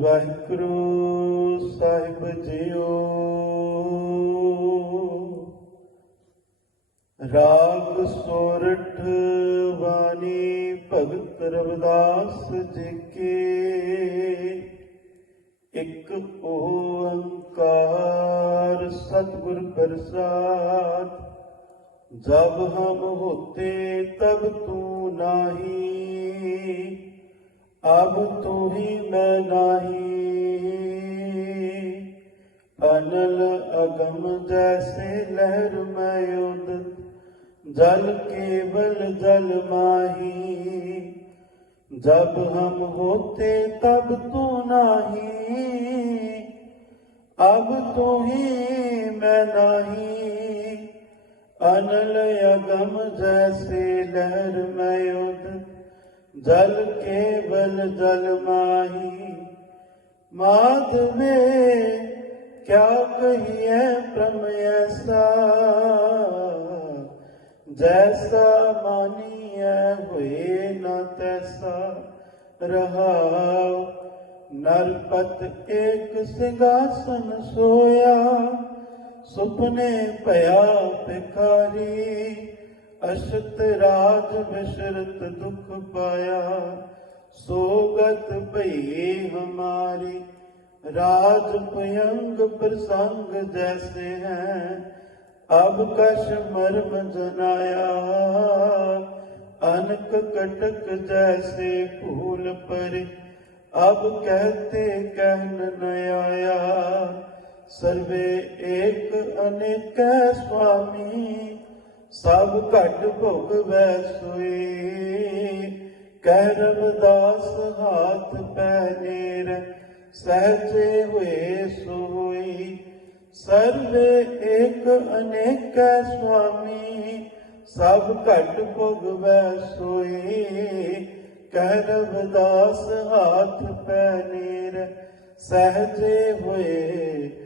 ਵਾਹਿਗੁਰੂ ਸਾਹਿਬ JIO. ਰਾਗ ਸੋਰਠ ਬਾਣੀ ਭਗਤ ਰਵਿਦਾਸ ਜੀ ਕੇ। ਇੱਕ ਓੰਕਾਰ ਸਤਿਗੁਰ ਪ੍ਰਸਾਦ। ਜਬ ਹਮ ਹੋਤੇ ਤਬ ਤੂੰ ਨਾਹੀ। अब तू ही मैं नाही अनल अगम जैसे लहर में उदित जल केवल जल माही जब हम होते तब तू नाही अब तू ही मैं नाही अनल अगम जैसे लहर में उद जल केवल जल माही माधवे क्या कहिए प्रम ऐसा जैसा मानिए हुए न तैसा रहाओ नरपत एक सिंहासन सोया ਸੁਪਨੇ ਭਇਆ ਭਿਖਾਰੀ ਅਸ਼ਤ ਰਾਜ ਬਿਸ਼ਰਤ ਦੁਖ ਪਾਇਆ, ਸੋਗਤ ਭਈ ਹਮਾਰੀ। ਰਾਜ ਭਯੰਗ ਪ੍ਰਸੰਗ ਜੈਸੇ ਹੈ, ਅਬ ਕਸ਼ ਮਰਮ ਜਨਾਇਆ। ਅਨਕ ਕਟਕ ਜੈਸੇ ਭੂਲ ਪਰ, ਅਬ ਕਹਤੇ ਕਹਿਨ ਨ ਆਇਆ। ਸਰਵੇ ਏਕ ਅਨੇਕ ਸੁਆਮੀ ਸਭ ਘਟ ਭੋਗਵੈ ਸੋਈ ਕਹਿ ਰਵਦਾਸ ਹਾਥ ਪੈ ਨੇਰ, ਸਹਜੇ ਹੋਏ ਸੋਈ ਸਰਵੇ ਏਕ ਅਨੇਕ ਸੁਆਮੀ, ਸਭ ਘਟ ਭੋਗਵੈ ਸੋਈ ਕਹਿ ਰਵਦਾਸ ਹਾਥ ਪੈ ਨੇਰ, ਸਹਜੇ ਹੋਏ